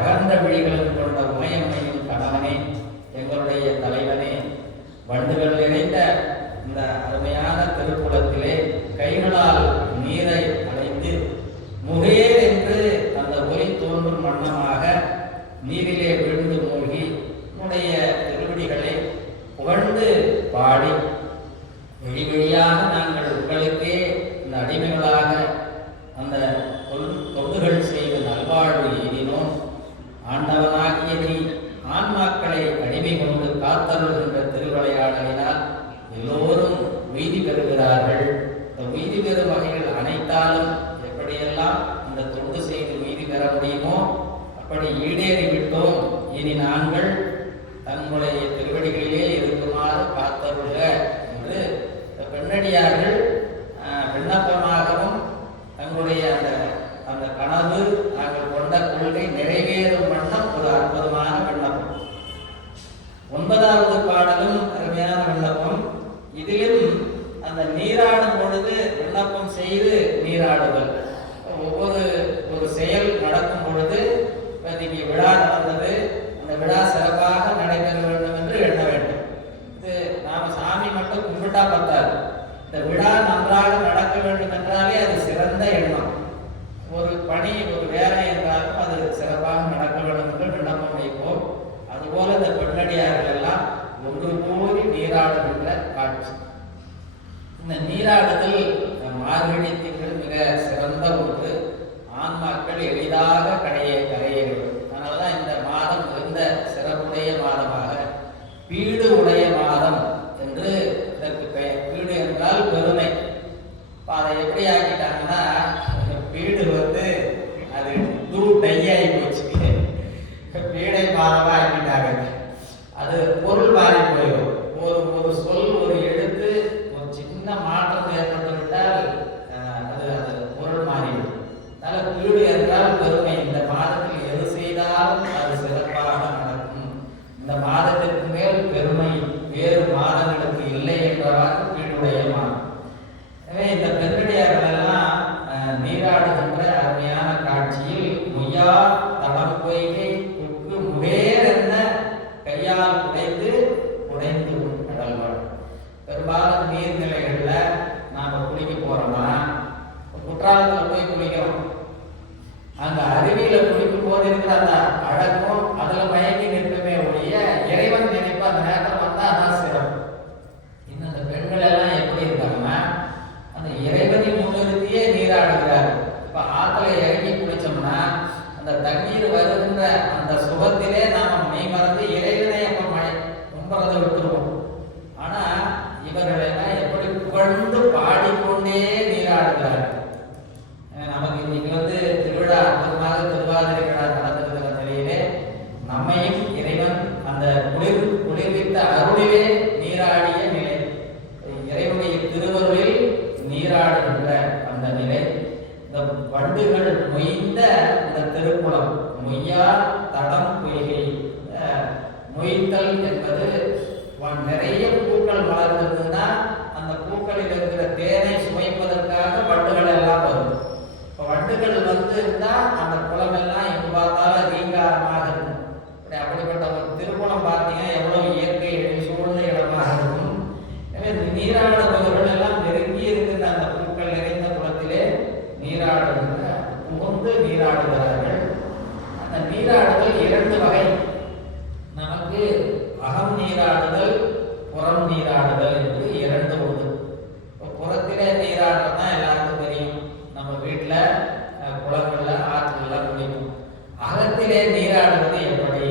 அகன்ற விழிகளும் கொண்ட உமையம்மையும் கணவனே, எங்களுடைய தலைவனே, வண்டுகள் நிறைந்த இந்த அருமையான திருக்குளத்திலே கைகளால் நீரை அடைந்து முகேர் என்று அந்த ஒலி தோன்றும் வண்ணமாக நீரிலே விழுந்து மூழ்கி உன்னுடைய திருவடிகளை புகழ்ந்து பாடி வெளி வழியாக நாங்கள் உங்களுக்கே இந்த அடிமைகளாக அந்த தொண்டுகள் செய்து நல்வாழ்வு எய்தினோம். ஆண்டவனாகிய நீ ஆன்மாக்களை அடிமை கொண்டு காத்தருகின்ற திருவிளையாடலினால் எல்லோரும் உய்தி பெறுகிறார்கள். இந்த உய்தி பெறும் வகைகள் அனைத்தாலும் எப்படியெல்லாம் இந்த தொண்டு செய்து உய்தி பெற முடியுமோ அப்படி ஈடேறிவிட்டோம். இனி நாங்கள் தங்களுடைய திருவடிகளிலே இருக்குமாறு காத்தருக என்று பெண்ணடியார்கள் விண்ணப்பமாகவும் தங்களுடைய அந்த கனவு நாங்கள் கொண்ட கொள்கை நிறைவேறும் வண்ணம் ஒரு அற்புதமான விண்ணப்பம். 9வது பாடலும் அருமையான விண்ணப்பம். இதிலும் அந்த நீராடும் பொழுது விண்ணப்பம் செய்து நீராடுதல். ஒரு செயல் நடக்கும் பொழுது இன்னைக்கு விழா நடந்தது, அந்த விழா சிறப்பாக நடைபெற வேண்டும் என்று எண்ண வேண்டும். இது நாம சாமி மட்டும் கும்பிட்டா பத்தாது. இந்த விழா நன்றாக நடக்க வேண்டும் என்றாலே அது சிறந்த எண்ணம். ஒரு பணி ஒரு வேலை என்றாலும் அது சிறப்பாக நடக்க வேண்டும் என்று விண்ணப்பம் வைப்போம். அதுபோல இந்த பெண்ணடியார்கள் எல்லாம் ஒன்று கூடி நீராடுகின்ற காட்சி. இந்த நீராடுதல் மார்கழி திங்கள் மிக சிறந்த ஒன்று. ஆன்மாக்கள் எளிதாக கரையேறும். அதனாலதான் இந்த மாதம் மிகுந்த சிறப்புடைய மாதமாக பீடு உடைய மாதம் என்று இதற்கு பெயர். பீடு என்றால் பெருமை. அதை எப்படி ஆக்கிட்டாங்கன்னா பீடு அது டையாகி போச்சு, பீடை மாதமா ஆக்கிட்டாங்க. அது பொருள் மாறி போயிடும். ஒரு சொல் ஒரு எழுத்து ஒரு சின்ன மாற்றம் ஏற்பட்டு விட்டால் அது பொருள் மாறிவிடும். அதனால பீடு என்றால் பெருமை. இந்த மாதத்தில் எது செய்தாலும் அது சிறப்பாக நடக்கும். இந்த மாதத்திற்கு மேல் பெருமை வேறு மாதங்களுக்கு இல்லை என்றவாறு பீடுடைய மாதம். எனவே இந்த பெண்ணிடையார்கள் எல்லாம் நீராடுகின்ற அருமையான காட்சியில் மொய்யா தடம் பொய்கை புக்கு முகேர் என்ன கையால் குடைந்து கடல்வாள். பெரும்பாலும் நீர்நிலைகள்ல நாம குளிக்க போறோம்னா குற்றாலத்துல போய் குளிக்கிறோம். அந்த அருவியில குளிக்கும் போது இருக்கிற அந்த அழகும் அதுல மயங்கி நிற்பமே ஒழிய இறைவன் நினைப்பு அந்த நேரத்தில் வந்தா அதான் சிறப்பு. இன்னும் அந்த பெண்கள் எல்லாம் எப்படி இருக்காங்கன்னா அந்த இறைவனை முன்னிறுத்தியே நீராடுகிறார். இப்ப ஆத்துல இறங்கி குளிச்சோம்னா அந்த தண்ணீர் வருகின்ற அந்த சுகத்திலே நாம மெய் மறந்து இறைவனை அப்ப கும்பறதை விட்டுருவோம். ஆனா இவர்கள் எல்லாம் எப்படி புகழ்ந்து பாடிக்கொண்டே நீராடுகிறார்கள். நமக்கு இன்னைக்கு திருவிழா அற்புதமாக திருவாதிரை விழா நடந்திருக்கிற நிலையிலே நம்மையும் இறைவன் அந்த குளிர்வித்த அருளிலே நீராடிய நிலை, இறைவனுடைய திருவருளில் நீராடுகின்ற அந்த நிலை. இந்த வண்டுகள் மொய்ந்த இந்த திருக்குளம் மொய்யா தடம் பொய்கை. மொய்த்தல் என்பது நிறைய பூக்கள் மலர்ந்ததுன்னா அந்த பூக்களில் இருக்கிற தேனை சுமைப்பதற்காக வண்டுகள் எல்லாம் வரும். வண்டுகள் இருந்தா அந்த குளம் எல்லாம் எங்க பார்த்தாலும் ரீங்காரமாக இருக்கும். அப்படிப்பட்ட ஒரு திருக்குளம் பார்த்தீங்கன்னா எவ்வளவு இயற்கை சூழ்ந்த இடமாக இருக்கும். எனவே நீராடுபவர்கள் எல்லாம் நெருங்கி இருக்கின்ற அந்த பூக்கள் நிறைந்த குளத்திலே நீராடுகின்ற புகுந்து நீராடுகிறார்கள். அந்த நீராடுதல் 2 வகை. நமக்கு அகம் நீராடுதல் புறம் நீராடுதல் என்று 2 உண்டு. புறத்திலே நீராடுறதுனா எல்லாருக்கும் தெரியும். நம்ம வீட்டுல குளங்கள்ல ஆற்றுல குளிக்கும். அகத்திலே நீராடுவது எப்படி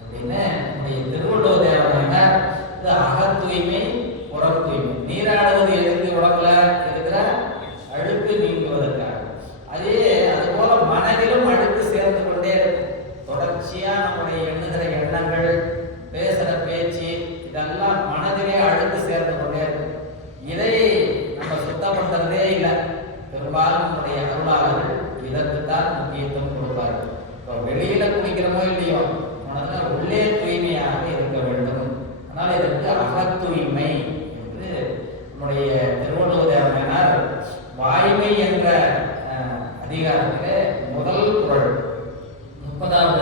அப்படின்னு நம்முடைய திருவள்ளுவர் தேவனார் இது அகத் தூய்மை புறம் தூய்மை. நீராடுவது எதுக்கு? உடம்புல இருக்கிற அழுக்கு நீங்குவதற்காக. அதுபோல மனதிலும் அழுக்கு சேர்ந்து கொண்டே இருக்கும். தொடர்ச்சியா நம்முடைய எண்ணுகிற எண்ணங்கள் பேசுற பேச்சு இதெல்லாம் மனதிலே அழுக்கு சேர்ந்து கொண்டே இருக்கும். இதை நம்ம சுத்தம் பண்றதே இல்லை. பெரும்பாலும் நம்முடைய அருளாளர்கள் இதற்குத்தான் முக்கியத்துவம் கொடுப்பார்கள். இப்போ வெளியில குடிக்கிறோமோ இல்லையோ மனதில் உள்ளே தூய்மையாக இருக்க வேண்டும். அதனால இதற்கு அகத்தூய்மை என்று நம்முடைய திருவள்ளுவர் தேவனார் வாய்மை என்ற அதிகாரத்திலே முதல் குறள் 30வது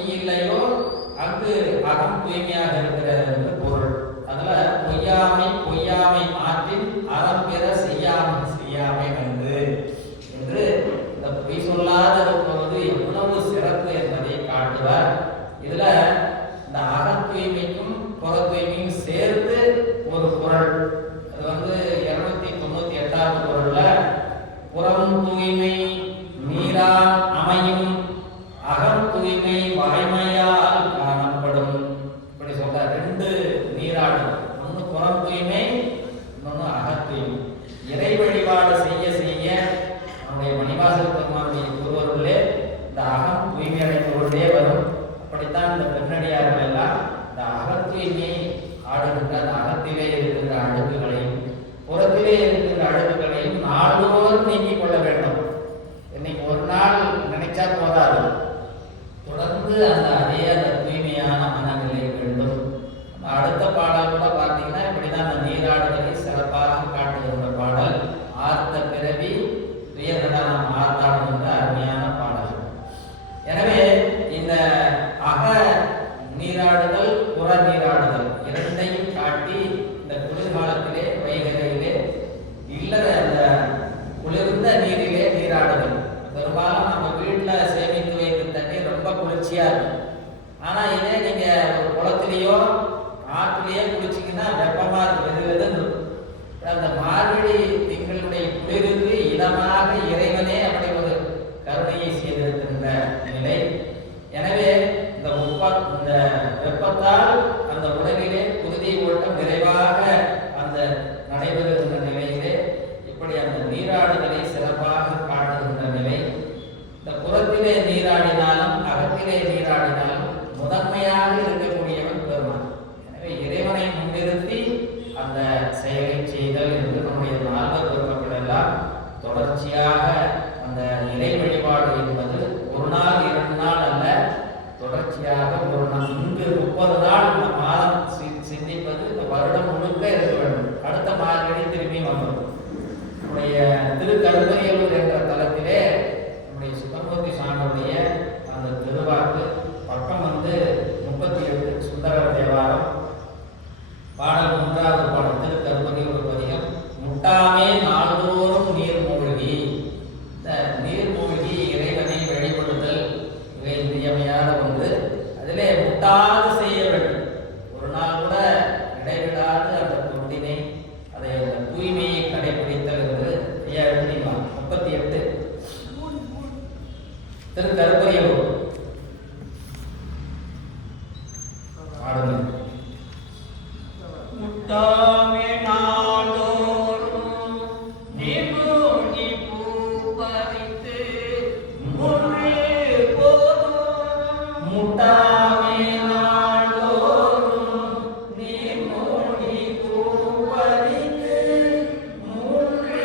பொய் இல்லையோ அங்கு அகம் தூய்மையாக இருக்கிறது என்று பொருள். அதுல பொய்யாமை மாற்றின் அறம் பெற செய்யாமை கண்டு என்று இந்த பொய் சொல்லாத இருப்பது எவ்வளவு சிறப்பு என்பதை காட்டுவார். இதுல இந்த அக தூய்மைக்கும் புற தூய்மையும் சேர்த்து ஒரு குறள், அது 298வது குறள்ல புறம் தூய்மை நீரால் அமையும் அகம் தூய்மை வாய்மையால் காணப்படும். இப்படி சொல்ற 2 நீராடு, ஒன்று புறம் தூய்மை, இன்னொன்று அக தூய்மை. இறை வழிபாடு செய்ய செய்ய நம்முடைய மணிவாசல் பெருமானுடைய திருவருளே இந்த அகம் தூய்மை அடைந்து கொண்டே வரும். அப்படித்தான் இந்த பெண்ணடியார்கள் எல்லாம் இந்த அக தூய்மையை ஆடுகின்ற அந்த அகத்திலே இருக்கின்ற அழுக்குகளையும் புறத்திலே இருக்கின்ற அழுக்குகளையும் நாள்தோறும் நீக்கிக் கொள்ள வேண்டும். இன்னைக்கு ஒரு நாள் நினைச்சா போதாது, தொடர்ந்து அந்த தூய்மையான மனநிலை வேண்டும். அடுத்த பாடல் கூட பார்த்தீங்கன்னா இப்படிதான் அந்த நீராடுதலை சிறப்பாக காட்டுகின்ற பாடல் ஆர்த்த பிறவி துயர்கடா நாம் ஆர்த்தாடும் என்ற அருமையான பாடல். எனவே இந்த அக நீராடுதல் புற நீராடுதல் இரண்டையும் காட்டி இந்த குளிர்காலத்திலே வைகரையிலே இல்லற அந்த குளிர்ந்த நீரிலே நீராடுதல். பெரும்பாலும் நம்ம வீட்டில் சேமித்து வைக்கும் தண்ணி ரொம்ப குளிர்ச்சியா இருக்கும். ஆனா இதே நீங்க ஒரு குளத்திலேயோ ஆற்றிலேயே குளிச்சிங்கன்னா வெப்பமா வெதுவெதுன்னு இருக்கும். அந்த மார்கழி திங்களுடைய குளிருக்கு இதமாக இறைவனே அப்படி ஒரு கருணையை செய்திருக்கின்ற நிலை. எனவே இந்த வெப்பத்தால் அந்த உடலிலே குருதி ஓட்டம் விரைவாக அந்த நடைபெறுகின்ற நிலையிலே இப்படி அந்த நீராடுதலை சிறப்பாக காட்டுகின்ற நிலை. இந்த புறத்திலே நீராடினாலும் அகத்திலே நீராடினாலும் முதன்மையாக இருக்கக்கூடியவன் பெருமான். எனவே இறைவனை முன்னிறுத்தி அந்த செயலை செய்தல் என்று நம்முடைய நால்வர் பெருமக்களெல்லாம் தொடர்ச்சியாக அந்த இறை வழிபாடு என்பது ஒரு நாள் 2 நாள் அல்ல, தொடர்ச்சியாக ஒரு நாள் இங்கு 30 நாள் இந்த மாதம் சிந்திப்பது இந்த வருடம் முழுக்க இருக்க வேண்டும். அடுத்த மார்கழி திரும்பி வந்துடும். நம்முடைய திருக்கருப்பையலூர் என்ற தலத்திலே நம்முடைய சுந்தரமூர்த்தி சாமியுடைய அந்த திருவாக்கு பக்கம் 38 சுந்தரர் தேவாரம் பாடல் 3வது பாடல் திருக்கருப்பையலூர் பதிகம். முட்டாமே நாள்தோறும் நீர் மூழ்கி, இந்த நீர் மூழ்கி இறைவனை வழிபடுதல் இவை இன்றியமையாத ஒன்று. அதிலே முட்டாது செய்ய வேண்டும். ஒரு நாள் கூட இடைவிடாது அந்த தொண்டினை அதை அந்த தூய்மையை கடைபிடித்தல் என்று ஐயா எழுதினா 38 திருக்கருப்பையலூர் பாடுங்கள். முட்டாமே நாள்தோறும் நீர் மூழ்கி பூ பறித்து முன்னே போதும். முட்டாமே நாள்தோறும் நீர் மூழ்கி பூ பறித்து முன்னே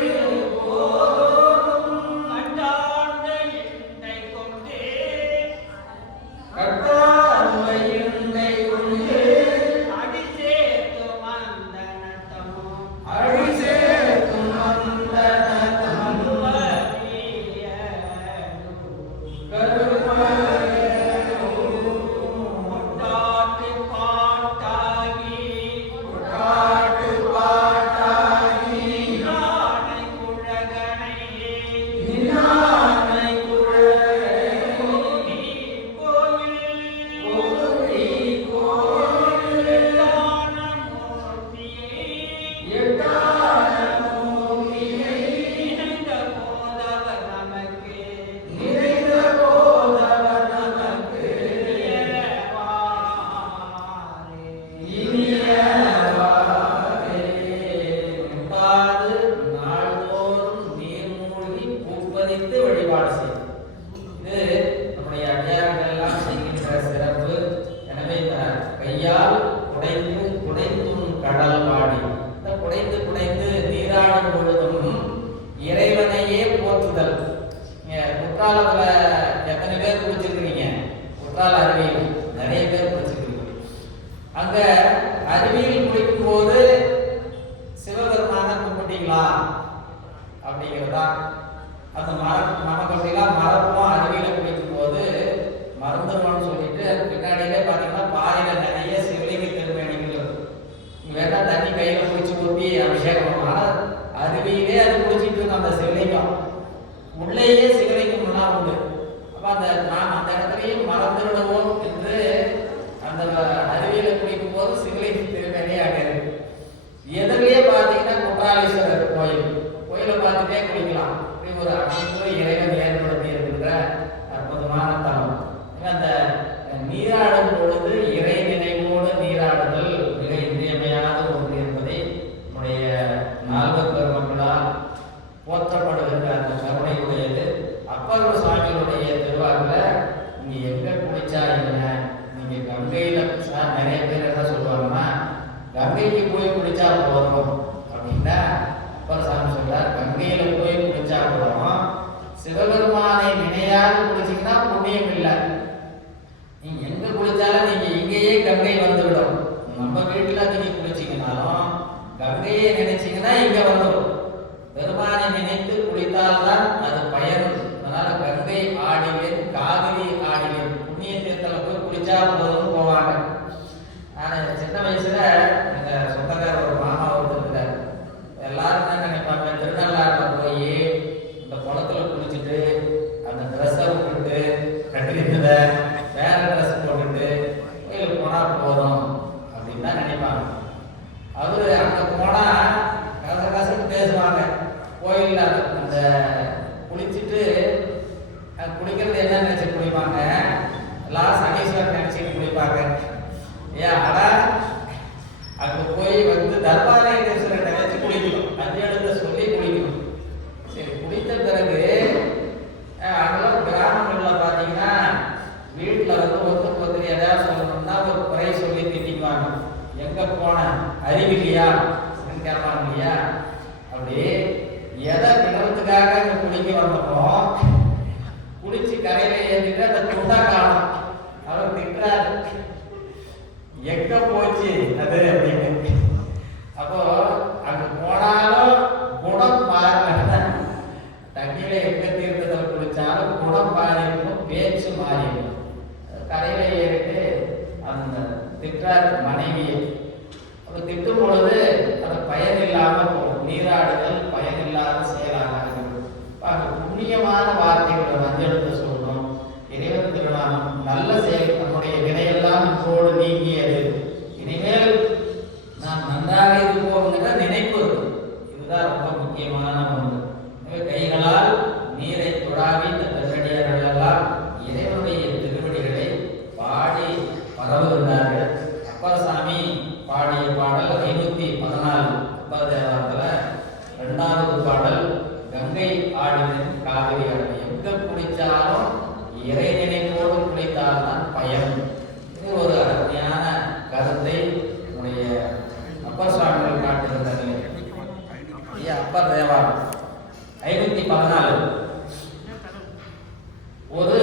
போதும். கண்டார்ந்த எண்ணெய் கொண்டே கட்டார்ந்த எண்ணெய் கொண்டு அடி சேர்த்து வந்த நட்டமும் அடி சேர்க்கும் வந்தனதம் முட்டாட்டு பாட்டாகி காட்டு பாட்டாகி நானை குழகனை நிலானை குழலை கோயில் கோரி கோயில் எட்டான மூர்த்தியை இணைந்த போதவர் நமக்கு நிறைந்த போதவர் நமக்கு இனியவாறே. முட்டாது நாள்தோறும் நீர் மூழ்கி பூப்பதித்து வழிபாடு செய்யும். இது நம்முடைய அடியார்கள் எல்லாம் செய்கின்ற சிறப்பு. எனவே இந்த கையால் குடைந்தும் கடல் பாடி, இந்த குடைந்து நீராடும் பொழுதும் இறைவனையே போற்றுதல். குற்றாலத்துல எத்தனை பேர் குடிச்சிருக்கிறீங்க? குற்றால அருவியில் நிறைய பேர் குடிச்சிருக்கிறீங்க. அங்க அருவியில் குளிக்கும் போது சிவபெருமான கும்பிட்டீங்களா அப்படிங்கிறதா அந்த நமக்கு அப்படிலாம் மறப்போம். அருவியில குளிக்கும் போது மறந்துடுவோம்னு சொல்லிட்டு ஏற்காடியிலே பார்த்தீங்கன்னா பாறையில நிறைய சிவலிங்க திருமேனிகள் இருக்கும். வேணா தண்ணி கையில குடிச்சு ஊற்றி அபிஷேகம் பண்ணலாம். அருவியிலே அது குடிச்சிட்டு இருக்கும் அந்த சிவலிங்கம். உள்ளேயே சிவலிங்கம்லாம் உண்டு. அப்போ நாம் அந்த இடத்துலையும் மறந்துவிடுவோம் என்று அந்த அருவியில குளிக்கும் போது சிவலிங்க திருமேனியே அடையாது. எதிரிலேயே பார்த்தீங்கன்னா குற்றாலீஸ்வரர் கோயிலை பார்த்துட்டே குளிக்கலாம். ஒரு அமைப்பு இறைவன் ஏற்படுத்தி இருக்கின்ற அற்புதமான தலம். அந்த நீராடும் பொழுது இறை நினைவோடு நீராடுதல் மிக இன்றியமையாத ஒன்று என்பதை நம்முடைய நால்வர் பெருமக்களால் போற்றப்படுகின்ற அந்த கருணை உடையது. அப்பர் சுவாமிகளுடைய திருவாரூரில் நீங்க எங்க குளிச்சா என்ன, நீங்க கங்கையில நிறைய பேர் என்ன சொல்லுவாங்கன்னா கங்கைக்கு போய் குளிச்சா போதும் அப்படின்னா அப்பர் சாமி சொல்றார், கங்கையில போய் குளிச்சா போதும், சிவபெருமானை நினையாது குளிச்சிங்கன்னா புண்ணியம் இல்லை. நீங்க எங்க குளிச்சாலும் நீங்க இங்கேயே கங்கை வந்துவிடும். நம்ம வீட்டுல நீங்க குளிச்சிங்கனாலும் கங்கையை நினைச்சீங்கன்னா இங்க வந்துடும். பெருமானை நினைத்து குளித்தால்தான் அது பயன். அதனால கங்கை ஆடிவேன் காவிரி ஆடிவேன், புண்ணிய தீர்த்தல போய் குளிச்சா போதும்னு போவாங்க. நான் சின்ன வயசுல எங்க சொந்தக்கார ஒரு மாமா ஒருத்தர், எல்லாரும் என்ன நினைப்பாங்க, திருநள்ளாறுல போய் இந்த குளத்துல குளிச்சுட்டு அந்த ட்ரெஸ்ஸை விட்டுட்டு கட்டிருந்த வேற ட்ரெஸ் போட்டுட்டு கோயிலுக்கு போனா போதும் அப்படின்னு தான் நினைப்பாங்க. அவரு அங்க போனா கசகசன்னு பேசுவாங்க. கோயில்ல அந்த குளிச்சுட்டு குளிக்கிறது என்ன நினைச்சு குளிப்பாங்க, எல்லாம் சனீஸ்வரன் நினைச்சு குளிப்பாங்க. ஏன் ஆனா அங்க போய் தர்பாரேஸ்வரன் நினைச்சு குளிக்கணும், அஞ்செழுத்த சொல்லி குளிக்கணும். சரி, குளித்த பிறகு அங்கெல்லாம் கிராமங்கள்ல பாத்தீங்கன்னா வீட்டுல ஒருத்தர் ஏதாவது சொல்லணும்னா ஒரு குறை சொல்லி திட்டிக்குவாங்க. எங்க போன அறிவில்லையா கேட்பாங்க இல்லையா? அப்படி எதை கிணத்துக்காக அங்க குளிக்க வந்தப்போ குளிச்சு கரையில ஏறிட்டு அந்த துண்டா காணும். அவர் திட்டுறாரு, எங்க போச்சு அது அப்படின்னு. அப்போ அங்க போனாலும் குணம் மாறின, தண்ணியில எங்க தீர்த்தத்தில் குளிச்சாலும் குணம் மாறிடும், பேச்சு மாறிடும். கரையில ஏறிட்டு அந்த திட்டார் மனைவியை. அப்ப திட்டும் பொழுது அது பயன் இல்லாம போகும். நீராடுதல் பயன் இல்லாத செயலாக அங்க புண்ணியமான வார்த்தைகள் அஞ்செழுத்து சொல்லணும். இறைவன் திருநாமம் நல்ல செயல், நம்முடைய வினையெல்லாம் இப்போது நீங்கியது, இனிமேல் நாம் நன்றாக இருப்போம்ங்கிற நினைப்பு இருக்கும். இதுதான் ரொம்ப முக்கியமான ஒன்று. கைகளால் நீரை தொடாவி இந்த பெருமடியார்கள் எல்லாம் இறைவனுடைய திருவடிகளை பாடி பரவுகின்றார்கள். அப்பர் சாமி பாடிய பாடல் 514 அப்பர் தேவாரத்துல 2வது பாடல், கங்கை ஆடினேன் காவிரி ஆடினேன். எங்க குளிச்சாலும் இறை நினைப்போடு குளித்தால்தான் பயன். இது ஒரு அருமையான கருத்தை உடைய அப்பர் சுவாமிகள் காட்டுகின்றனர். அப்பர் தேவாரம் 514. ஒரு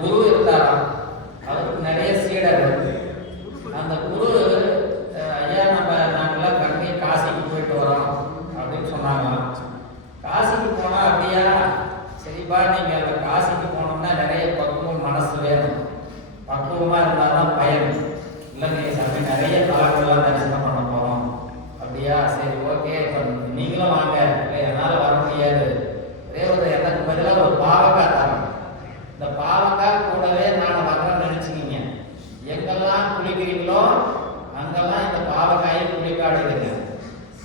குரு இருந்தாராம், அவருக்கு நிறைய சீடர்கள். அந்த குரு, ஐயா நாங்கெல்லாம் கங்கை காசிக்கு போயிட்டு வரோம் அப்படின்னு சொன்னாங்க. காசிக்கு போனா அப்படியா, சரிப்பா, நீங்க அந்த காசிக்கு போனோம்னா நிறைய பக்குவம் மனசு வேணும், பக்குவமா இருந்தாதான் பயன். இல்லைங்க சாமி, நிறைய காலங்கள்லாம் தரிசனம் பண்ண போறோம். அப்படியா, சரி ஓகே, இப்போ நீங்களும் வாங்க. இல்லை என்னால் வர முடியாது, எனக்கு பதிலாக ஒரு பாவக்காய் தரோம், இந்த பாவக்காய் கூடவே நான் வரேன்னு நினைச்சுக்கிங்க. எங்கெல்லாம் குளிக்கிறீங்களோ அங்கெல்லாம் இந்த பாவக்காயை குளிக்காடுங்க.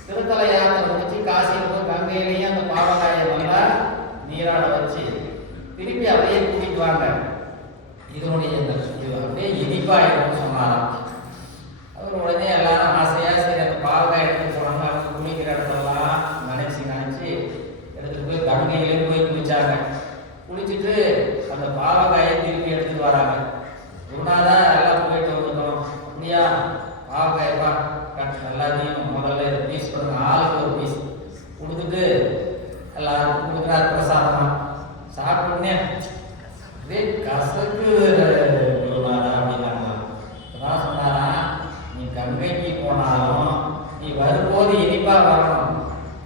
திருத்தல யாத்திரை முடிச்சு காசியில் போய் கங்கையிலேயே அந்த பாவக்காயை நல்லா நீராட வச்சு திருப்பி அப்படியே குளிக்குவாங்க. இதனுடைய அப்படியே இனிப்பாயிடும் சொன்னாராம். அவர் உடனே எல்லாரும் ஆசையா சரி அந்த பாவக்காய் எடுத்துட்டு போனாங்க. அவங்க குளிக்கிற இடத்தெல்லாம் நினைச்சு எடுத்துட்டு போய் கங்கையிலேயும் போய் குளிச்சாங்க. குளிச்சுட்டு அந்த பாவக்காயை திருப்பி எடுத்துட்டு வராங்க. குருநாதா எல்லாம் போயிட்டு வந்துட்டோம். அப்படியா, பாவக்காயப்பா எல்லாத்தையும் முதல்ல பீஸ் கொடுங்க, ஆளுக்கு ஒரு பீஸ் கொடுத்துட்டு எல்லாருக்கும் கொடுக்குறாரு பிரசாதமா. சாப்பிட்டோடனே இதே கசக்கு குருநாதா அப்படின்னாங்க. அதான் சொன்னாரா, நீ கங்கைக்கு போனாலும் நீ வரும்போது இனிப்பா வரணும்,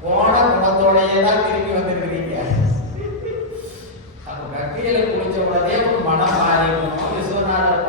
போன குணத்தோடையே தான் திரும்பி வந்துருக்கிறீங்க. அப்போ கங்கையில குளிச்ச உடனே ஒரு மனம் மாறிக்கணும். விஸ்வநாதர்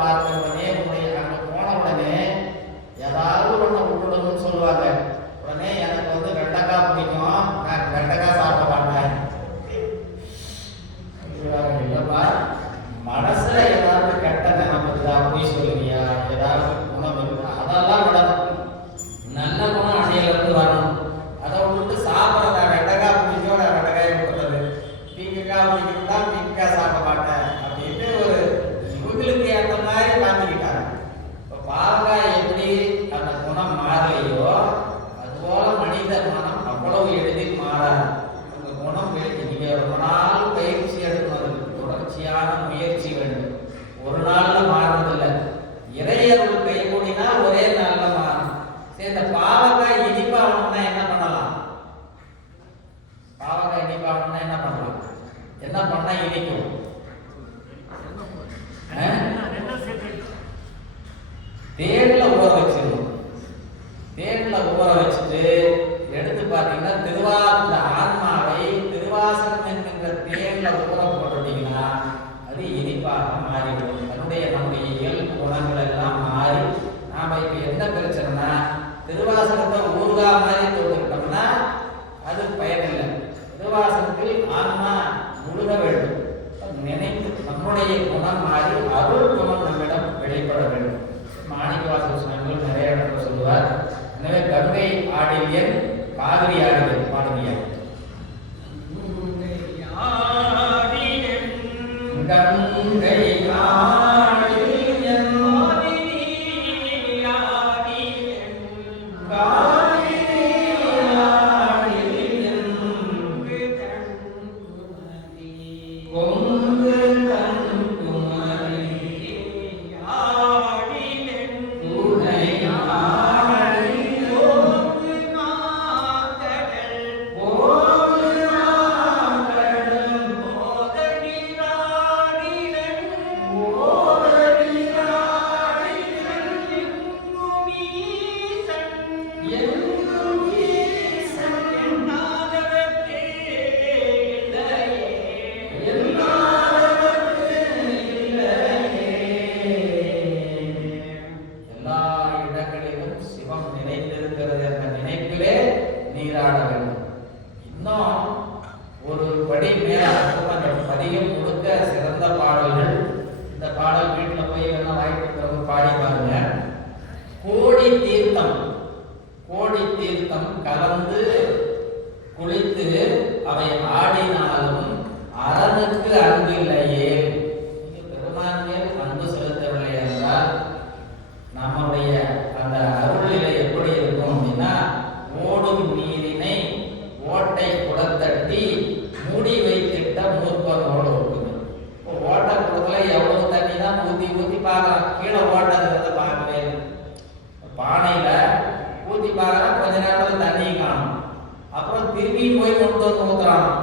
சாப்பிடணும்னா என்ன பண்ணலாம்? என்ன பண்ணா இனிக்கும்? தேன்ல ஊற வச்சிடணும். தேன்ல ஊற வச்சுட்டு எடுத்து பார்த்தீங்கன்னா இந்த ஆன்மாவை திருவாசகம் என்கின்ற தேன்ல ஊற போட்டுட்டீங்கன்னா அது இனிப்பாக மாறிவிடும். நம்முடைய இயல்பு குணங்கள் எல்லாம் மாறி நாம இப்ப என்ன பிரச்சனைனா திருவாசகத்தை ஊர்கா மாதிரி தோற்றுக்கிட்டோம்னா அது பயனில்லை. திருவாசகத்தில் ஆன்மா முழுக வேண்டும். நினைத்து நம்முடைய குணம் மாறி அருள் குணம் நம்மிடம் வெளிப்பட வேண்டும். மாணிக்கவாசகர் சுவாமிகள் நிறைய இடத்துல சொல்லுவார். எனவே கங்கை ஆடியன் காவிரி ஆடியன் பாடுவியா? கங்கை கோடி தீர்த்தம் கலந்து குளித்து அவை ஆடினாலும் அரணுக்கு அன்பில்லையே. பெருமான் மேல் அன்பு செலுத்தவில்லை என்றால் நம்முடைய அந்த அருள் நிலை எப்படி இருக்கும் அப்படின்னா, ஓடும் நீரினை ஓட்டை குடத்தட்டி மூடி வைத்திட்ட மூர்க்கனோடு இருக்குது. இப்போ ஓட்ட குடத்துல எவ்வளவு தண்ணி தான் ஊற்றி ஊற்றி பார்க்கலாம், கீழே ஓட்டங்கிறத பார்க்கவே இல்லை. பானையில ஊற்றி பார்க்கலாம், கொஞ்ச நேரத்தில் தண்ணி காணும். அப்புறம் திரும்பி போய் கொண்டு வந்து ஊத்துறான்,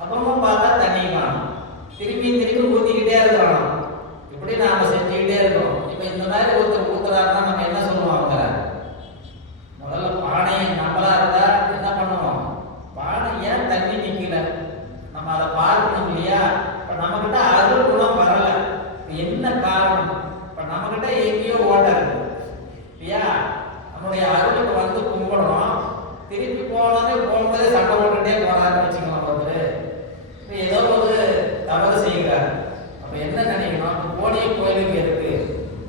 அப்புறமும் பார்த்தா தண்ணி காணும். திரும்பி ஊற்றிக்கிட்டே இருக்கிறோம். இப்படி நாம செஞ்சுக்கிட்டே இருக்கிறோம். இப்ப இந்த மாதிரி ஒருத்தர் ஊத்துறாருன்னா நம்ம என்ன சொல்லுவோம்? முதல்ல பானையை நம்மளா இருந்தா என்ன பண்ணுவோம்? பானை ஏன் தண்ணி நிக்கல, நம்ம அதை பார்க்கணும் இல்லையா? இப்ப நம்ம கிட்ட அருள் குணம் வரல, என்ன காரணம்? இப்ப நம்ம கிட்ட எங்கேயோ ஓட்ட இருக்கு இல்லையா? நம்முடைய அருளுக்கு வந்து கும்பிடுறோம், திருப்பி போகும்போதே சண்டை போட்டுட்டே போறாருன்னு வச்சுக்கலாம். ஏதோ ஒரு தவறு செய்கிறார். அப்ப என்ன நினைக்கணும்? கோடிய கோயிலுக்கு இருக்கு,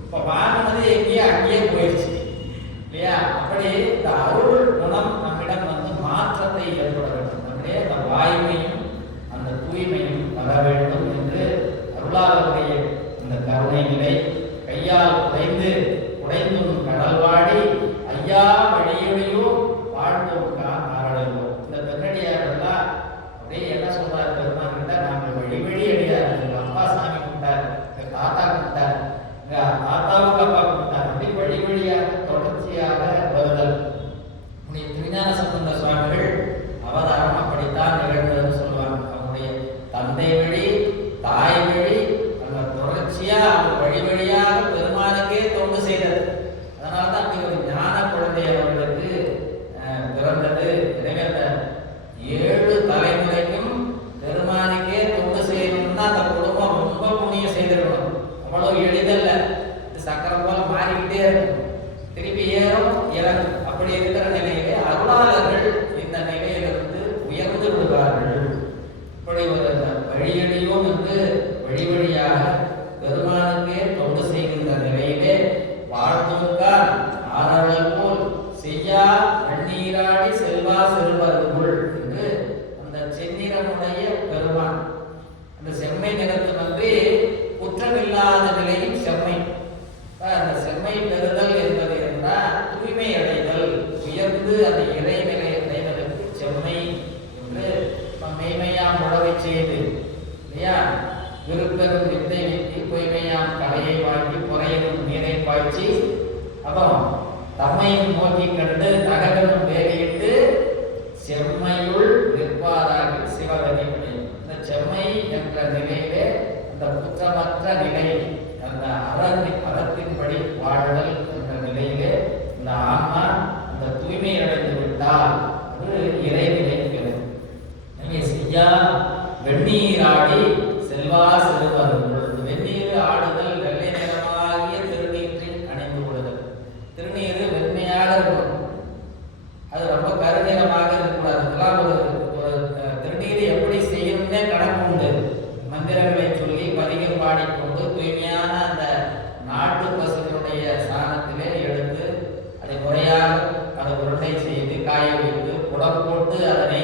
இப்ப வாங்கினது எங்கேயோ அங்கேயே போயிடுச்சு இல்லையா? அப்படி இந்த அருள் குணம் நம்மிடம் வந்து மாற்றத்தை ஏற்பட வேண்டும். நம்முடைய அந்த வாய்மையும் அந்த தூய்மையும் வர வேண்டும் என்று அருளாளருடைய இந்த கருணை நிலை கையால் உடைந்தும் கடல்வாடி ஐயா வழியொழியோ வாழ்ந்தோம்கா ஆரடைவோ. இந்த பெண்ணடியாரெல்லாம் அப்படியே என்ன சொல்றாரு பெருமான் கிட்ட, நாங்கள் வழி அடியார், எங்க அப்பா சாமி கும்பிட்டார், எங்க தாத்தா கும்பிட்டார், எங்க தாத்தாவுக்கு அப்பா கும்பிட்டார், அப்படி வழியாக தொடர்ச்சியாக வருதல். உடைய திருஞான சம்பந்த சுவாமிகள் அவதாரம் அப்படித்தான் நிகழ்ந்ததுன்னு சொல்லுவாங்க. அவனுடைய தந்தை வழி தாய் வழி அந்த தொடர்ச்சியா வழியாக பெருமானுக்கே தொண்டு செய்தது. அதனால்தான் அப்படி ஒரு ஞான குழந்தை அவர்களுக்கு பிறந்தது. எனவே அந்த 7 தலைமுறைக்கும் பெருமானுக்கே தொண்டு செய்யணும்னா அந்த குடும்பம் ரொம்ப புண்ணியம் செய்திருக்கணும். அவ்வளவு எளிதல்ல. சக்கரம் போல மாறிக்கிட்டே இருக்கும், திருப்பி ஏறும் இறங்கும். அப்படி இருக்கிற நிலையிலே அருளாளர்கள் இந்த நிலையிலிருந்து உயர்ந்து விடுவார்கள். இப்படி ஒரு வழியடியோம் என்று வழியாக பெருமானுக்கே தொண்டு செய்கின்ற நிலையிலே வாழ்ந்துக்கார் ஆரழல் போல் செய்யா வெண்ணீராடி செல்வா செல்வருக்குள் என்று அந்த செந்நிறமுடைய பெருமான், அந்த செம்மை நிறத்து வந்து குற்றமில்லாத நிலையும் செம்மை. அந்த செம்மை பெறுதல் என்பது என்றால் தூய்மை அடைதல், உயர்ந்து அந்த இறைநிலை அடைவதற்கு செம்மை என்று மெய்மையாம் உழவை செய்து இல்லையா? விருப்பெரும் வித்தை வித்தி பொய்மையாம் கலையை வாங்கி பொறையனும் நீரை பாய்ச்சி அப்புறம் தம்மையும் நோக்கி கண்டு நகரனும் வேலையிட்டு செம்மையுள் நிற்பாராக சிவகதிப்படி. இந்த செம்மை என்ற நிலையிலே அந்த குற்றமற்ற நிலை, அந்த அறத்தின்படி வாழுதல் என்ற நிலையிலே இந்த ஆன்மா அந்த தூய்மை அடைந்து விட்டால் அது இறைநிலை. எனவே செய்யா வெந்நீராடி செல்வா சிறுவர்கள். வெந்நீர் ஆடுதல் வெள்ளை நிறமாகிய திருநீற்றில் அணிந்து கொள்ளுதல். திருநீர் வெண்மையாக இருக்கணும், அது ரொம்ப கருநிறமாக இருக்கக்கூடாது. இதெல்லாம் ஒரு திருநீர் எப்படி செய்யணும்னே கணக்கு உண்டு. மந்திரங்களை சொல்லி பதிகம் பாடிக்கொண்டு தூய்மையான அந்த நாட்டு பசுகளுடைய சாணத்திலே எடுத்து அதை முறையாக அதை உருண்டை செய்து காய வைத்து குடம் போட்டு அதனை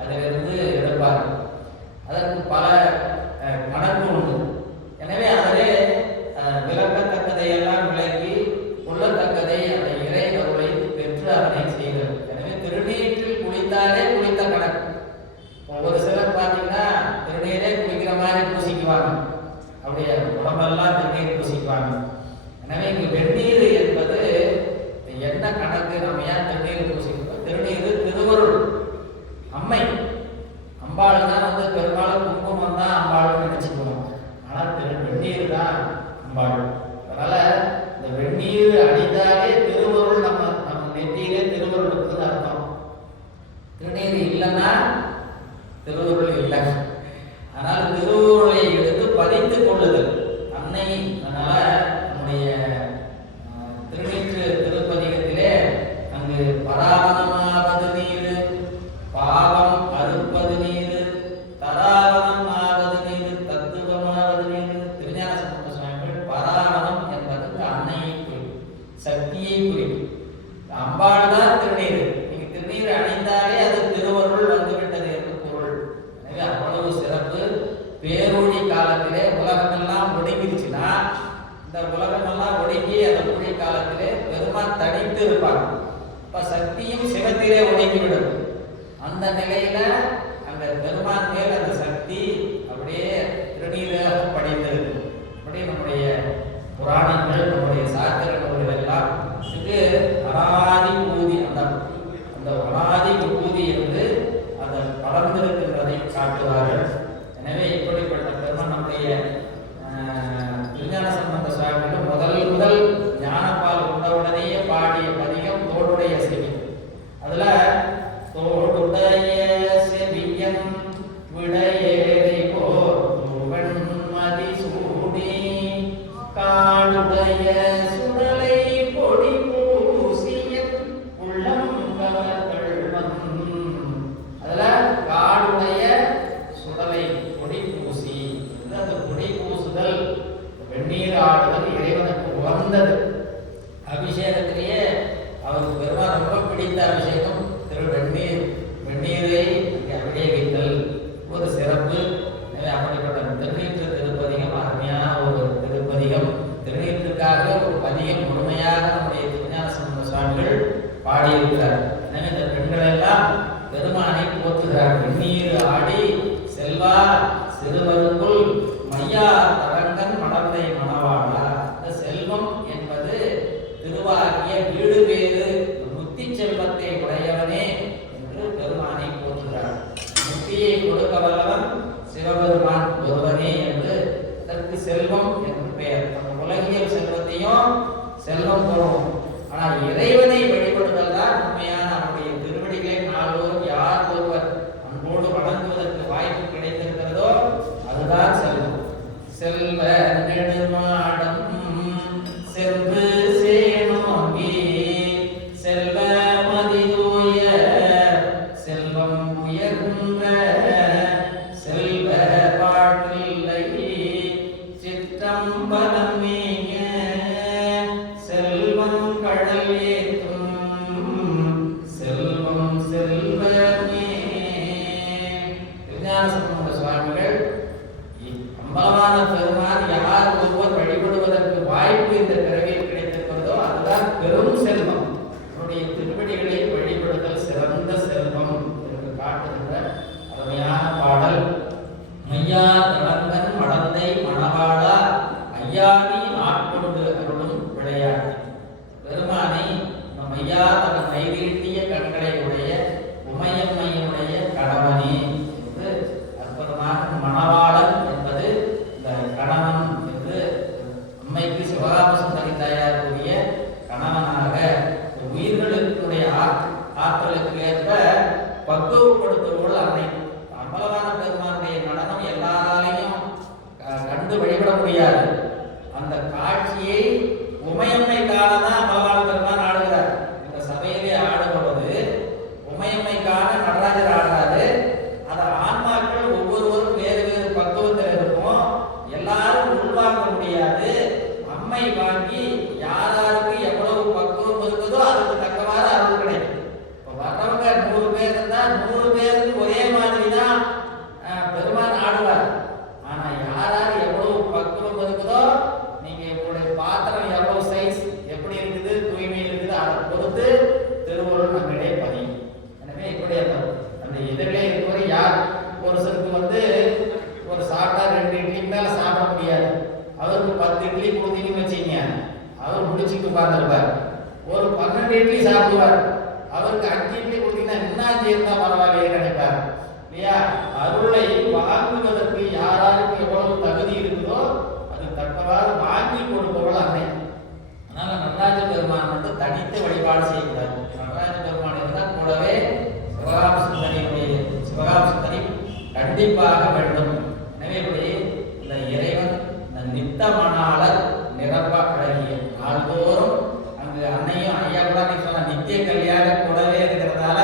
அதிலிருந்து எடுப்பார்கள். அதற்கு பல கணக்கு உண்டு. எனவே அதிலே விளக்கத்தக்கதையெல்லாம் விளக்கி கொள்ளத்தக்கதை அந்த இறை அருளை பெற்று அதனை செய்தது. எனவே திருநீற்றில் குளித்தாலே குளித்த கணக்கு. ஒவ்வொரு சிலர் பார்த்தீங்கன்னா திருநீரே குளிக்கிற மாதிரி பூசிக்குவாங்க, அப்படியே உடம்பெல்லாம் திருநீர் பூசிக்குவாங்க. எனவே இங்கு வெந்நீர் என்பது என்ன கணக்கு? நம்ம ஏன் திருநீர் பூசிக்கிறோம்? திருநீர் திருவருள், அம்மை அம்பாள் தான் வந்து பெரும்பாலும் குங்குமம் தான் அம்பாள்னு நினைச்சுக்குவோம். ஆனால் வெந்நீர் தான் அம்பாள். அதனால இந்த வெந்நீர் அணிந்தாலே திருவருள் நம்ம நெத்தியிலே திருவருள் இருக்குன்னு அர்த்தம். திருநீர் இல்லைன்னா திருவருள் இல்லை. ஆனால் திருவருளை எடுத்து பதித்துக் கொள்ளுதல் அன்னை. அதனால நம்முடைய திருநீற்று திருப்பதிகத்திலே அங்கு பராவனமாவது நீர், பாவம் அறுப்பது நீர், தராவனம் ஆவது நீர், தத்துவமாவது நீர். திருஞான சம்பந்த சுவாமிகள் பராவனம் என்பதற்கு அன்னையை குறிக்கும், சக்தியை குறிக்கும். அம்பாள் தான் திருநீர். நீங்க திருநீர் அணிந்தாலே அது திருவருள் வந்துவிட்டது என்று பொருள். எனவே அவ்வளவு சிறப்பு. பேரொழி காலத்திலே உலகமெல்லாம் ஒடுங்கிருச்சுன்னா, இந்த உலகமெல்லாம் ஒடுங்கி அந்த ஒளி காலத்திலே பெருமான் தனித்து இருப்பாங்க. இப்ப சக்தியும் சிவத்திலே ஒடுங்கிவிடும். அந்த நிலையில அந்த பெருமான் மேல் அந்த சக்தி அப்படியே திருநீராக படிந்திருக்கு. அப்படி நம்முடைய புராணங்கள், நம்முடைய சாத்திர நூல்கள் எல்லாம் இது அனாதி பூதி, அந்த அனாதி பூதி என்று அந்த படர்ந்திருக்கின்றதை காட்டுவார்கள். எனவே இப்படிப்பட்ட பெருமான் நம்முடைய திருஞான சம்பந்த சுவாமிகள் முதல் ஞானப்பால் உண்டவுடனேயே பாடிய பதிகம் தோடுடைய செவி. அதுல தோடுடைய செவியன் விடையேறி போர் மதி சூடி காடுடைய சுடலை பொடி பூசியன் உள்ளம் கவர்கள். அதுல காடுடைய சுடலை பொடி பூசி, அந்த பொடி பூசுதல் வெந்நீர் ஆடுதல் இறைவனுக்கு உகந்தது. அபிஷேகத்திலேயே அவருக்கு பெருமாள் ரொம்ப பிடித்த அபிஷேகம் வெந்நீரை அபிஷேகித்தல் ஒரு சிறப்பு. அப்படிப்பட்ட திருநீற்று திருப்பதிகம் அருமையான ஒரு திருப்பதிகம். திருநீற்றுக்காக ஒரு பதிகம் முழுமையாக நம்முடைய திருஞான சம்பந்த சுவாமிகள் பாடியிருக்கிறார். எனவே இந்த பெண்கள் எல்லாம் பெருமானை போற்றுகிறார். வெந்நீர் ஆடி செல்வா சிறுவருக்குள் மையா தரங்கன் மடந்தை மணவாளா. இந்த செல்வம் என்பது திருவாகிய வீடு பேறு முத்தி செல்வத்தை உடையவனே என்று பெருமானை போற்றுகிறார். முத்தியை கொடுக்க வல்லவன் சிவபெருமான் ஒருவனே என்று அதற்கு செல்வம் என்று பெயர். நம்ம உலகியல் செல்வத்தையும் செல்வம் போகும், ஆனால் இறைவனை வழிபடுதல் தான் உண்மையான நம்முடைய திருவடிகளை நாள்தோறும் யார் ஒருவர் அன்போடு வணங்குவதற்கு வாய்ப்பு கிடைத்திருக்கிறதோ அதுதான் செல்வம். செல்வ நெடுமாடம் சென்று சேனோங்கி செல்வ மதிதூய செல்வம் உயர்ந்த செல்வ வாழ்வில்லை சிற்றம்பலம் மேய செல்வம் கடல் ஏற்றும் முடியாது. அந்த காட்சியை உமையம்மை காணதான் பலவான பெருமான் ஆடுகிறார். இந்த சபையிலே ஆடுபவது உமையம்மை காண நடராஜர் ஆடுறாரு. அதை ஆன்மாக்கள் ஒவ்வொருவரும் வேறு வேறு பக்குவத்தில் இருக்கும். எல்லாரும் உள்வாங்க முடியாது. அம்மை வாங்கி யாராருக்கு எவ்வளவு பக்குவம் இருக்குதோ அதுக்கு தக்கவாறு அருள் கிடைக்கும். இப்போ வர்றவங்க 100 பேர் இருந்தால் 100 பேருக்கு ஒரே மாதிரி தான் பெருமான் ஆடுவார். ஆனா யாராரு எவ்வளவு பக்குவம் இருக்குதோ, நீங்க உங்களுடைய பாத்திரம் எவ்வளவு சைஸ் எப்படி இருக்குது, தூய்மை இருக்குது, அதை பொறுத்து திருவள்ளுவர் நம்மிடையே பதியும். எனவே இப்படி அந்த எதிரிலே இருக்கிற யார் ஒரு சிலருக்கு ஒரு சாப்பிட்டா 2 இட்லி மேல சாப்பிட முடியாது. அவருக்கு 10 இட்லி கொடுத்தீங்கன்னு வச்சுங்க, அவர் முடிச்சுட்டு உட்கார்ந்துருப்பார். ஒரு 12 இட்லி சாப்பிடுவார். அவருக்கு 5 இட்லி கொடுத்தீங்கன்னா என்ன இருந்தா பரவாயில்லையே நினைப்பார் இல்லையா? அருளை வாங்குவதற்கு யாராருக்கு எவ்வளவு தகுதி இருக்குதோ அது தக்கவாறு வாங்கி கொடுப்பவள் அன்னை. அதனால நடராஜ பெருமான் தனித்து வழிபாடு செய்யக்கூடாது. நடராஜ பெருமான் இருந்தால் கூடவே சிவகாமசுந்தரி கண்டிப்பாக வேண்டும். எனவே இப்படி இந்த இறைவன் இந்த நித்தமனாளர் நிரம்ப அழகிய நாள்தோறும் அங்கு அன்னையும் ஐயா கூட நீ சொன்ன நித்திய கல்யாண கூடவே இருக்கிறதால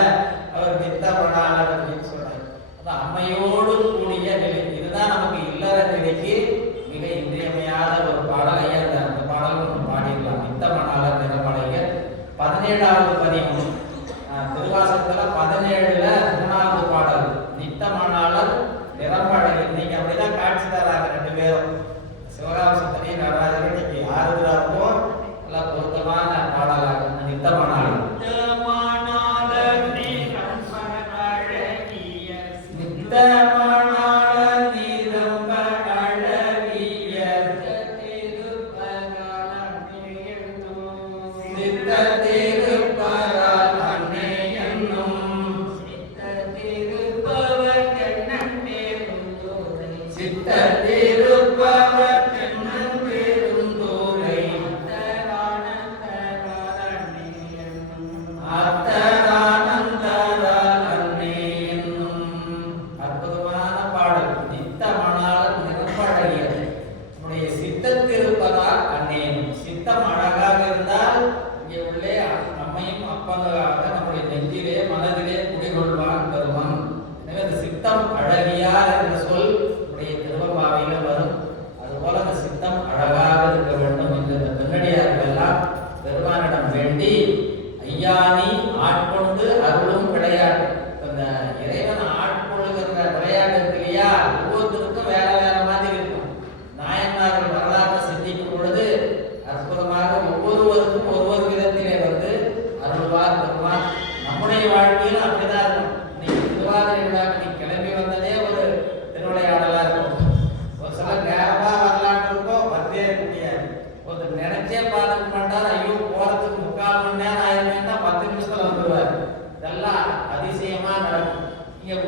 அவர் நித்தமனாளர் அப்படின்னு சொல்றாரு. அம்மையோடு கூடிய நிலை இதுதான் நமக்கு இல்லற நிலைக்கு மிக இன்றியமையாத ஒரு பாடல். ஐயா அந்த பாடல் பாடிடலாம். நித்தமனாளர் நிரம்படைய 17வது பதியம் திருவாசகத்துல 17ல 3வது பாடல் நித்தமனாளர் நிரம்படைய. நீங்க அப்படிதான் காட்சி தராங்க 2 பேரும். சிவகாமசுந்தரி நடராஜர் இன்னைக்கு ஆறுதலாகவோ நல்லா பொருத்தமான பாடலாக நித்தமனாளர்.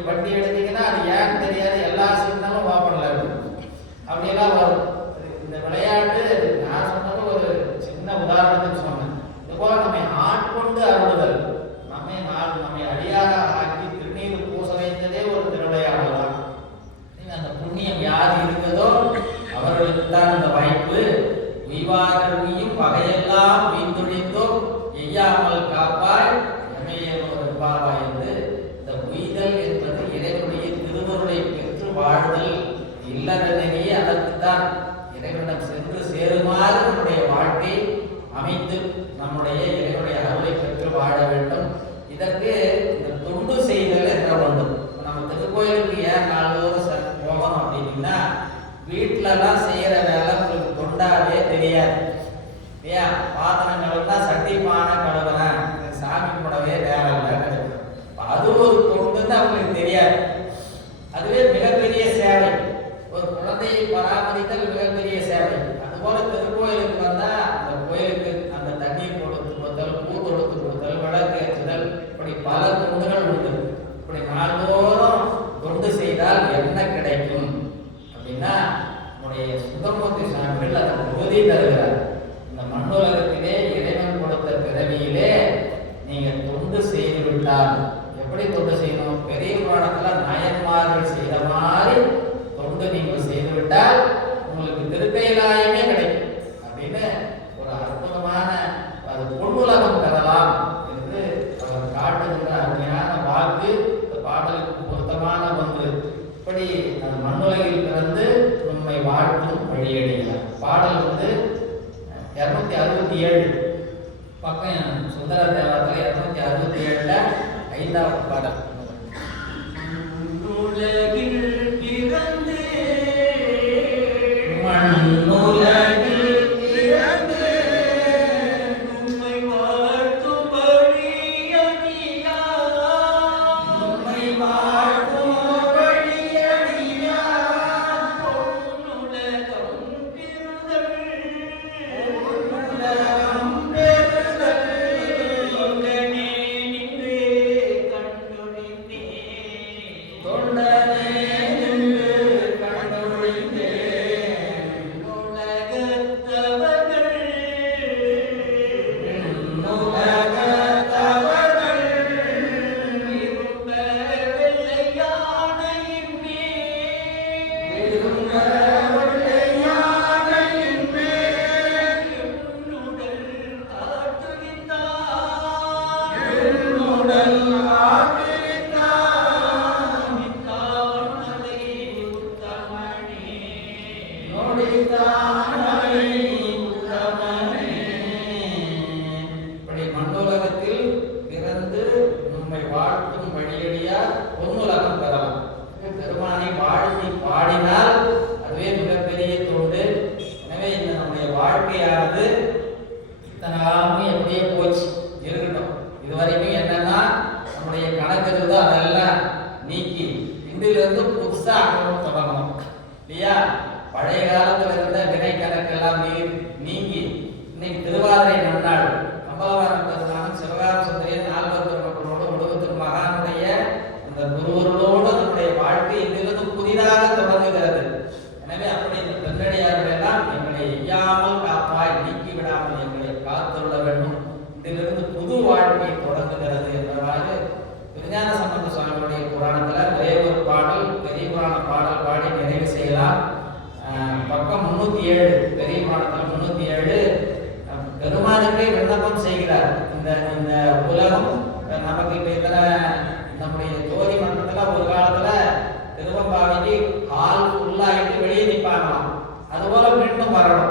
வண்டி எடுத்தீங்கன்னா அது ஏன்னு தெரியாது, எல்லா சிக்னலும் ஓப்பன்ல இருக்கும். அப்படியெல்லாம் வரும். இந்த விளையாட்டு நான் சொன்னது ஒரு சின்ன உதாரணத்துக்கு சொன்னேன். இது போல நம்மை ஆட்கொண்டு அருளுதல், நம்மை அடியாக ஆக்கி திருநீர் பூச வைத்ததே ஒரு திருவிளையாடல் தான். அந்த புண்ணியம் யார் இருக்கிறதோ அவர்களுக்கு தான் இந்த வாய்ப்பு. உய்வார்கள் உய்யும் வகையெல்லாம் வீந்துழிந்தோ எய்யாமல் காப்பாய் எமையே பாபா என்று இந்த உய்தல் என்பது இறைவனுடைய திருவருளை பெற்று வாழ்தல் இல்லறனையே. அதற்குத்தான் இறைவனிடம் சென்று சேருமாறு நம்முடைய வாழ்க்கை அமைத்து நம்முடைய இறைவனுடைய அருளை பெற்று வாழ வேண்டும். இதற்கு இந்த தொண்டு செய்தல் என்ற ஒன்று. நம்ம திருக்கோயிலுக்கு ஏன் நாள்தோறும் போகணும் அப்படின்னா, வீட்டிலலாம் செய்யற வேலை உங்களுக்கு தொண்டாவே தெரியாது இல்லையா? பாத்திரங்கள்லாம் சட்டி பானை கழுவுறேன், சாமி கும்பிடவே வேலை இல்லை, அது ஒரு தொண்டுன்னு அவங்களுக்கு தெரியாது. அதுவே மிகப்பெரிய சேவை. ஒரு குழந்தையை பராமரித்தல் மிகப்பெரிய சேவை. அதுபோல திருக்கோயிலுக்கு வந்தா அந்த கோயிலுக்கு அந்த தண்ணீர் கொடுத்தல், பூ தொடுத்து கொடுத்தல், விளக்கு ஏற்றுதல், இப்படி பல தொண்டுகள் உண்டு. இப்படி நாள்தோறும் தொண்டு செய்தால் என்ன கிடைக்கும் அப்படின்னா, நம்முடைய சுந்தரமூர்த்தி சுவாமிகள் அதை உறுதி தருகிறார். இந்த மண்ணுலகத்திலே இறைவன் கொடுத்த பிறவியிலே நீங்க தொண்டு செய்து விட்டால், எப்படி தொண்டு செய்யணும்? பெரிய புராணத்துல நாயன்மார்கள் செய்த மாதிரி தொண்டு நீங்கள் செய்துவிட்டால் உங்களுக்கு திருப்பை மண்ணுலகில் பிறந்து உண்மை வாழ்த்தும் வழியடியார். பாடல் 267 பக்கம் சுந்தர தேவாரத்தில் 267ல 5வது பாடல். உலகில் பிறந்து மண்ணுலகில் பிறந்து உம்மை வாழ்த்தும் வழியடியார். உம்மை வாழ்த்தும் வழியடியார். பொன்னுலகம் பெறுதல் உலகம் பெறுதல் தொண்டனே நின்றே கண்டுணிந்தேன். தொண்டனே நின்று கண்டுழிந்தேன். உலகத்தவர்கள் உலகத்தவர்கள் விரும்ப வெள்ளையானையின் மேல் விரும்ப வெள்ளையானையின் மேல் என்னுடல் காட்டுகின்றார். என்னுடல் காத்திருந்தான். தாழ்மலை உத்தமனே நொடித்தானை உத்தமனே. இப்படி மண்ணுலகத்தில் பிறந்து நம்மை வாழ்த்தும் வழியடியார் பொன்னுலகம் பெறலாம். பெருமானை வாழ்த்தி பாடினால் அதுவே மிகப்பெரிய தொண்டு. எனவே இந்த நம்முடைய வாழ்க்கையானது இத்தனை காலமும் எப்படியே போச்சு இருக்கட்டும். இதுவரைக்கும் என்னன்னா நம்முடைய கணக்கு இருந்தோ அதெல்லாம் நீக்கி இன்றிலிருந்து புதுசா அக்கௌண்ட் தொடங்கணும் இல்லையா? பழைய காலத்துல இருந்த வினை கணக்கெல்லாம் நீங்கி இன்னைக்கு திருவாதிரை நன்னாள் கம்பளவாரம் பெருமானும் சிவகார சுந்தரியன் நால்வர் பெருமக்களோடு உலகத்தின் மகானுடைய அந்த குருவர்களோடு நம்முடைய வாழ்க்கை இன்றிலிருந்து புதிதாக தொடங்குகிறது. எனவே அப்படி இந்த பெண்ணடியார்கள் எல்லாம் எங்களை எய்யாமல் காப்பாய் நீக்கி விடாமல் எங்களை காத்துள்ள வேண்டும். இதிலிருந்து புது வாழ்க்கை தொடங்குகிறது என்றவாறு திருஞான சம்பந்த சுவாமிகளுடைய புராணத்துல ஒரே ஒரு பாடல் பெரிய புராண பாடல் பாடி நிறைவு செய்யலாம். பக்கம் 307 பெரிய புராணத்துல 307 பெருமானுக்கே விண்ணப்பம் செய்கிறார். இந்த இந்த உலகம் நமக்கு இப்ப இத்தனை நம்முடைய ஜோதி மன்றத்துல ஒரு காலத்துல திருவம்பாவைக்கு ஹால் ஃபுல்லாகிட்டு வெளியே நிற்பாங்களாம். அதுபோல மீண்டும் வரணும்.